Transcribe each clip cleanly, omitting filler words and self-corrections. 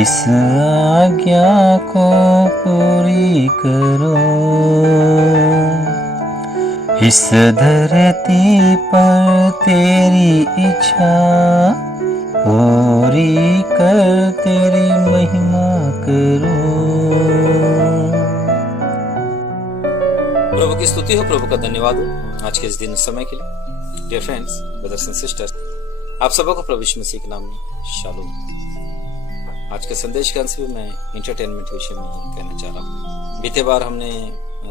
इस आज्ञा को पूरी करो, इस धरती पर तेरी इच्छा पूरी कर तेरी महिमा करो। प्रभु की स्तुति हो, प्रभु का धन्यवाद हो आज के इस दिन समय के लिए। Dear friends, brothers and sisters, आप सबको प्रभु यीशु मसीह के नाम में शालोम। आज के संदेश के अंश में मैं इंटरटेनमेंट विषय में ही कहना चाह रहा हूँ। बीते बार हमने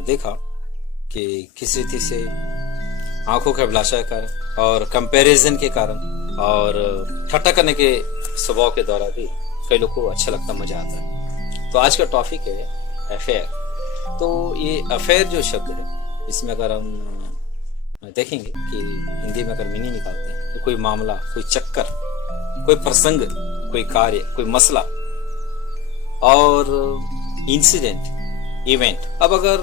देखा कि किस रीति से आंखों के अभिलाषा के कारण और कंपैरिजन के कारण और ठट्टा करने के स्वभाव के द्वारा भी कई लोग को अच्छा लगता, मजा आता है। तो आज का टॉपिक है अफेयर। तो ये अफेयर जो शब्द है, इसमें अगर हम देखेंगे कि हिंदी में अगर मीनिंग निकालते हैं तो कोई मामला, कोई चक्कर, कोई प्रसंग, कोई कार्य, कोई मसला और इंसिडेंट, इवेंट। अब अगर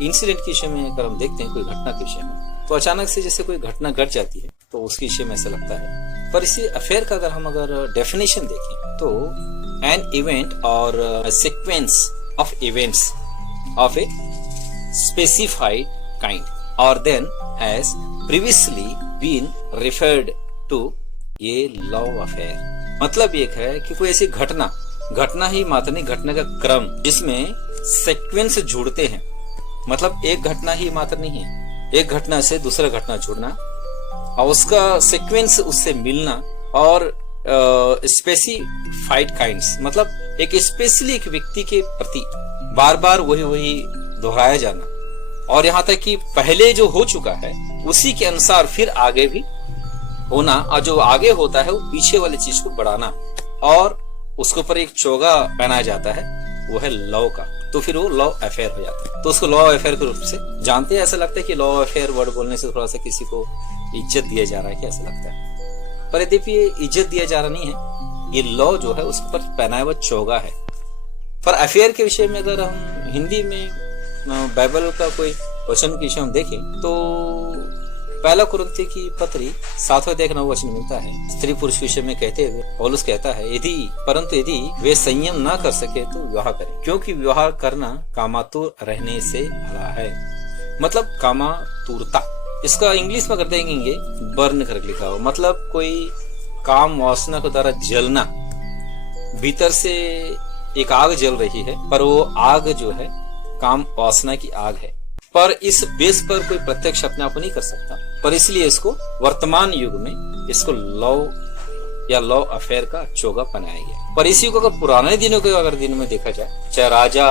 इंसिडेंट के विषय में अगर हम देखते हैं, कोई घटना के विषय में, तो अचानक से जैसे कोई घटना घट जाती है तो उसके विषय में ऐसा लगता है। पर इसी अफेयर का अगर डेफिनेशन देखें तो एन इवेंट और sequence of events of a specified kind or then has previously been referred to a law affair। मतलब ये है कि कोई ऐसी घटना ही मात्र नहीं, घटना का क्रम जिसमें सीक्वेंस जुड़ते हैं। मतलब एक घटना ही मात्र नहीं है, एक घटना से दूसरा घटना जुड़ना और उसका सीक्वेंस उससे मिलना और स्पेसिफाइड काइंड्स, मतलब एक स्पेशली एक व्यक्ति के प्रति बार बार वही दोहराया जाना और यहाँ तक कि पहले जो हो चुका है उसी के अनुसार फिर आगे भी होना, और जो आगे होता है वो पीछे वाली चीज को बढ़ाना और उसके ऊपर एक चोगा पहनाया जाता है, वो है लॉ का। तो फिर वो लॉ अफेयर हो जाता है। तो उसको लॉ अफेयर के रूप से जानते हैं। ऐसा लगता है कि लॉ अफेयर वर्ड बोलने से थोड़ा सा किसी को इज्जत दिया जा रहा है, क्या ऐसा लगता है। पर यद्यपि ये इज्जत दिया जा रहा नहीं है, ये लॉ जो है उसके ऊपर पहनाया हुआ चोगा है। पर अफेयर के विषय में अगर हम हिंदी में बाइबल का कोई वचन के विषय हम देखें तो पहला कुरिन्थियों की पत्री 7वें अध्याय 9 वचन मिलता है। स्त्री पुरुष के विषय में कहते हुए पौलुस कहता है, परंतु यदि वे संयम ना कर सके तो विवाह करें, क्योंकि विवाह करना कामातुर रहने से भला है। मतलब कामातुरता, इसका इंग्लिश में कर देंगे बर्न करके लिखा हो, मतलब कोई काम वासना के द्वारा जलना, भीतर से एक आग जल रही है पर वो आग जो है काम वासना की आग है। पर इस बेस पर कोई प्रत्यक्ष अपने आप नहीं कर सकता, पर इसलिए इसको वर्तमान युग में इसको लॉ या लॉ अफेयर का चोगा बनाया गया। पर इसी को अगर पुराने दिनों के अगर दिन में देखा जाए, चाहे राजा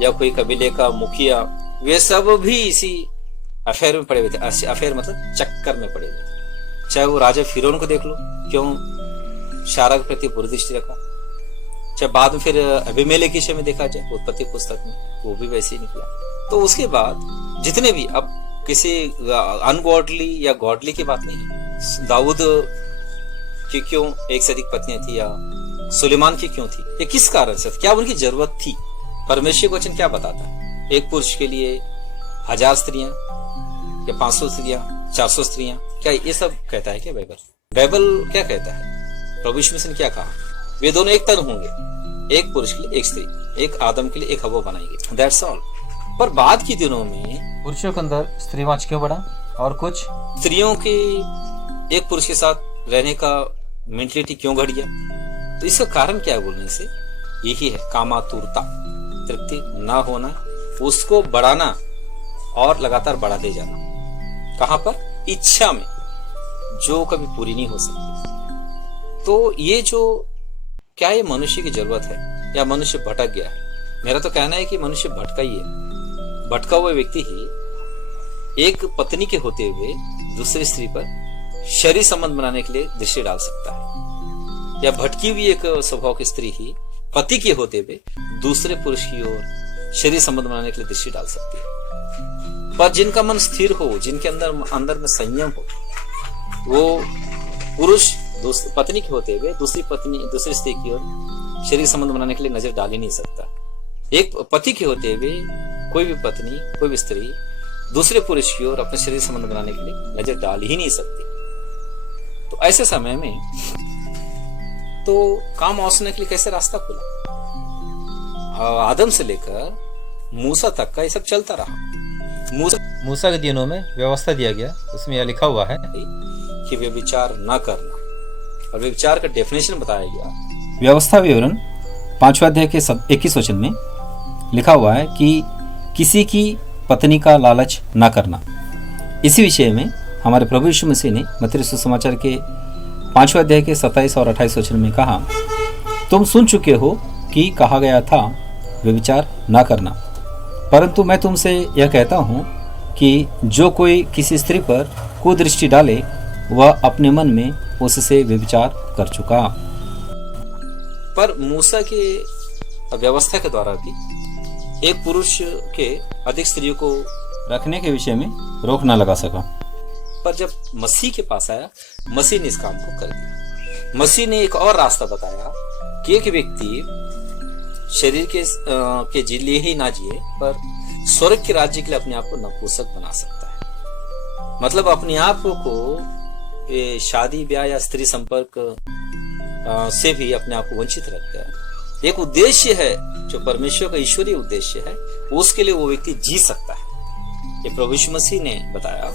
या कोई कबीले का मुखिया, वे सब भी इसी अफेयर में पड़े हुए थे। अफेयर मतलब चक्कर में पड़े हुए थे। चाहे वो राजा फिरौन को देख लो, क्यों शारा के प्रति बुरी दृष्टि रखा। चाहे बाद में फिर अबीमेलेक के विषय में देखा जाए उत्पत्ति पुस्तक में, वो भी वैसे ही निकला। तो उसके बाद जितने भी, अब किसी अनगॉडली या गॉडली की बात नहीं है, दाऊद की क्यों एक से अधिक पत्नियां थी या सुलेमान की क्यों थी, ये किस कारण से, क्या उनकी जरूरत थी। परमेश्वर का वचन क्या बताता है, एक पुरुष के लिए 1000 स्त्रियां या 500 स्त्रियां, 400 स्त्रियां, क्या ये सब कहता है क्या बाइबल क्या कहता है। प्रभु यीशु मसीह ने क्या कहा, वे दोनों एक तन होंगे, एक पुरुष के लिए एक स्त्री, एक आदम के लिए एक हव्वा बनाएंगे, दैट्स ऑल। पर बाद के दिनों में पुरुषों के अंदर स्त्रीवांच क्यों बढ़ा, और कुछ स्त्रियों के एक पुरुष के साथ रहने का मेंटलिटी क्यों घट गया। तो इसका कारण क्या है बोलने से, यही है कामातुरता, तृप्ति ना होना, उसको बढ़ाना और लगातार बढ़ाते जाना। कहां पर, इच्छा में जो कभी पूरी नहीं हो सकती। तो ये जो क्या ये मनुष्य की जरूरत है या मनुष्य भटक गया है। मेरा तो कहना है कि मनुष्य भटका ही है। भटका हुआ व्यक्ति ही एक पत्नी के होते हुए दूसरी स्त्री पर शरीर संबंध बनाने के लिए दृष्टि डाल सकता है, या भटकी हुई एक स्वभाव की स्त्री ही पति के होते हुए दूसरे पुरुष की ओर शरीर संबंध बनाने के लिए दृष्टि डाल सकती है। पर जिनका मन स्थिर हो, जिनके अंदर में संयम हो, वो पुरुष पत्नी के होते हुए दूसरी स्त्री की ओर शरीर संबंध बनाने के लिए नजर डाल ही नहीं सकता। एक पति के होते हुए कोई भी पत्नी, कोई भी स्त्री दूसरे पुरुष की ओर अपने शरीर संबंध बनाने के लिए नजर डाल ही नहीं सकती। तो ऐसे समय में तो काम वासना के लिए कैसे रास्ता खुला? आदम से लेकर मूसा तक का ये सब चलता रहा। मूसा के दिनों में व्यवस्था दिया गया, उसमें यह लिखा हुआ है कि व्यभिचार न करना, और व्यभिचार का डेफिनेशन बताया गया। व्यवस्था विवरण 5वें अध्याय के 21 वचन में लिखा हुआ है कि किसी की पत्नी का लालच ना करना। इसी विषय में हमारे प्रभु यीशु मसीह ने मत्ती सुसमाचार के 5वें अध्याय के 27 और 28 वचन में कहा, तुम सुन चुके हो कि कहा गया था व्यभिचार ना करना, परंतु मैं तुमसे यह कहता हूँ कि जो कोई किसी स्त्री पर कुदृष्टि डाले वह अपने मन में उससे व्यभिचार कर चुका। पर मूसा के व्यवस्था के द्वारा भी एक पुरुष के अधिक स्त्रियों को रखने के विषय में रोक न लगा सका। पर जब मसीह के पास आया, मसीह ने इस काम को कर दिया। मसीह ने एक और रास्ता बताया कि एक व्यक्ति शरीर के लिए ही ना जिए, पर स्वर्ग के राज्य के लिए अपने आप को नपुंसक बना सकता है। मतलब अपने आप को शादी ब्याह या स्त्री संपर्क से भी अपने आप को वंचित रखता है। एक उद्देश्य है जो परमेश्वर का ईश्वरीय उद्देश्य है, उसके लिए वो व्यक्ति जी सकता है। ये प्रभु यीशु मसीह ने बताया,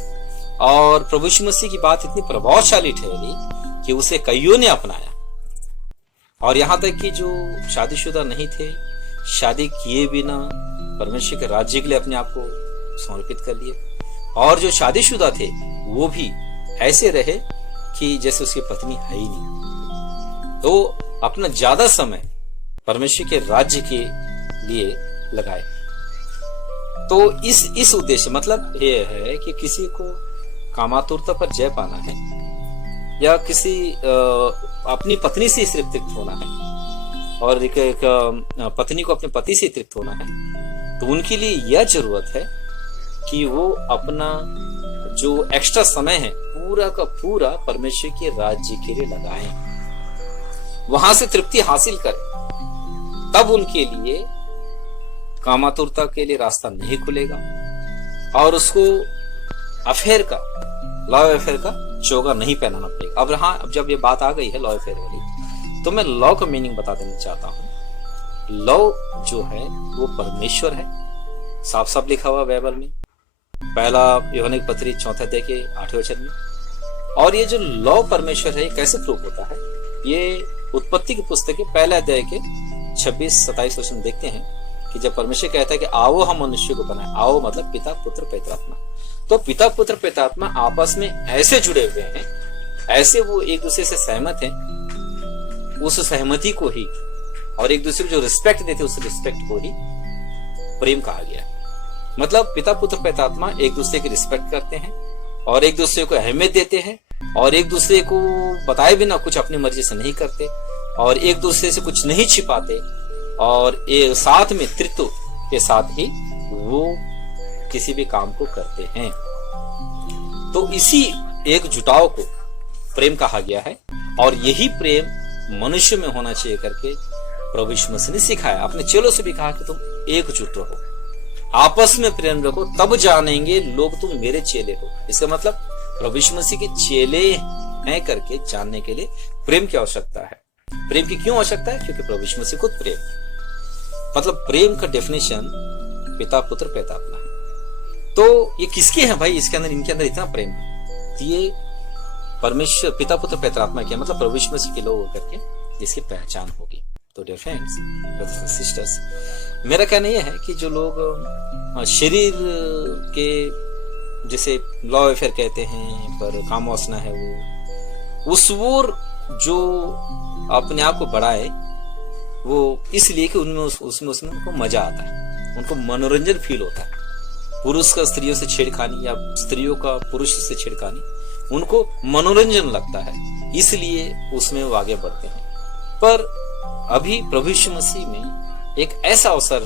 और प्रभु यीशु मसीह की बात इतनी प्रभावशाली ठहरी कि उसे कईयों ने अपनाया। और यहाँ तक कि जो शादीशुदा नहीं थे, शादी किए बिना परमेश्वर के राज्य के लिए अपने आप को समर्पित कर लिए, और जो शादीशुदा थे वो भी ऐसे रहे कि जैसे उसकी पत्नी है ही नहीं। तो अपना ज्यादा समय परमेश्वर के राज्य के लिए लगाए। तो इस उद्देश्य मतलब ये है कि किसी को कामातुरता पर जय पाना है, या किसी अपनी पत्नी से तृप्त होना है, और एक पत्नी को अपने पति से तृप्त होना है, तो उनके लिए यह जरूरत है कि वो अपना जो एक्स्ट्रा समय है पूरा का पूरा परमेश्वर के राज्य के लिए लगाएं, वहां से तृप्ति हासिल करें। तब उनके लिए कामातुरता के लिए रास्ता नहीं खुलेगा, और उसको अफेयर का, लव अफेयर का चोगा नहीं पहनाना पड़ेगा। अब जब ये बात आ गई है लव अफेयर वाली, तो मैं लव का मीनिंग बता देना चाहता हूँ। लव जो है वो परमेश्वर है, साफ साफ लिखा हुआ बाइबल में, पहला यूहन्ना की पत्री 4 अध्याय के 8वें वचन में। और ये जो लव परमेश्वर है कैसे प्रूव होता है, ये उत्पत्ति की पुस्तक के पहले अध्याय के 26-27 वचन देखते हैं कि जब परमेश्वर कहता है कि आओ हम मनुष्य को बनाए, आओ मतलब पिता पुत्र पवित्रात्मा, तो पिता पुत्र पवित्रात्मा आपस में ऐसे जुड़े हुए हैं, ऐसे वो एक दूसरे से सहमत हैं, उस सहमति को ही और एक दूसरे को जो रिस्पेक्ट देते उस रिस्पेक्ट को ही प्रेम कहा गया। मतलब पिता पुत्र पवित्रात्मा एक दूसरे की रिस्पेक्ट करते हैं और एक दूसरे को अहमियत देते हैं, और एक दूसरे को बताए बिना कुछ अपनी मर्जी से नहीं करते, और एक दूसरे से कुछ नहीं छिपाते, और एक साथ में तृत्व के साथ ही वो किसी भी काम को करते हैं। तो इसी एक जुटाव को प्रेम कहा गया है, और यही प्रेम मनुष्य में होना चाहिए करके प्रभु यीशु मसीह ने सिखाया। अपने चेलों से भी कहा कि तुम एकजुट रहो, आपस में प्रेम रखो, तब जानेंगे लोग तुम मेरे चेले हो। इसका मतलब प्रभु यीशु मसीह के चेले हैं करके जानने के लिए प्रेम की आवश्यकता है। प्रेम की क्यों आवश्यकता है? क्योंकि प्रभु यीशु मसीह खुद प्रेम, मतलब प्रेम का डेफिनेशन पिता पुत्र पवित्रात्मा है। तो ये किसके हैं भाई? इसके अंदर, इनके अंदर इतना प्रेम है, तो ये परमेश्वर पिता पुत्र पवित्रात्मा के मतलब प्रभु यीशु मसीह के लोग करके इसकी पहचान होगी। तो dear friends, brothers and sisters, मेरा कहना यह है कि जो लोग शरीर के जैसे लव अफेयर कहते हैं पर काम वासना है, वो उस ओर जो अपने आप को बढ़ाए, वो इसलिए कि उनमें उसमें उनको मजा आता है, उनको मनोरंजन फील होता है। पुरुष का स्त्रियों से छेड़खानी या स्त्रियों का पुरुष से छेड़खानी उनको मनोरंजन लगता है, इसलिए उसमें वो आगे बढ़ते हैं। पर अभी प्रभु यीशु मसीह में एक ऐसा अवसर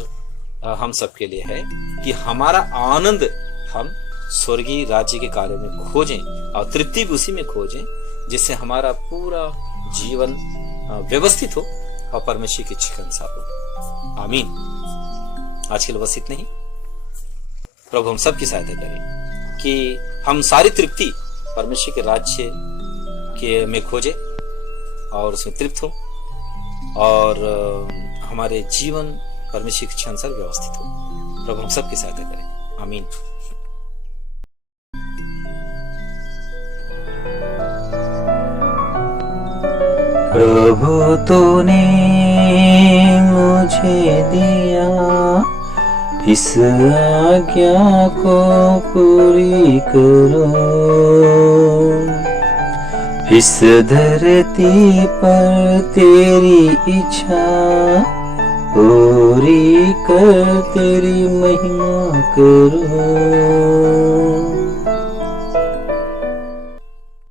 हम सबके लिए है कि हमारा आनंद हम स्वर्गीय राज्य के कार्य में खोजें और तृप्ति भी उसी में खोजें, जिससे हमारा पूरा जीवन व्यवस्थित हो और परमेश्वर की इच्छा के अनुसार हो। आमीन। आज के लिए बस इतना ही। प्रभु हम सबकी सहायता करें कि हम सारी तृप्ति परमेश्वर के राज्य के में खोजें और उसमें तृप्त हो और हमारे जीवन परमेश्वर की इच्छा अनुसार व्यवस्थित हो। प्रभु हम सबकी सहायता करें। आमीन। प्रभु तूने मुझे दिया इस आज्ञा को पूरी करो, इस धरती पर तेरी इच्छा पूरी कर तेरी महिमा करो।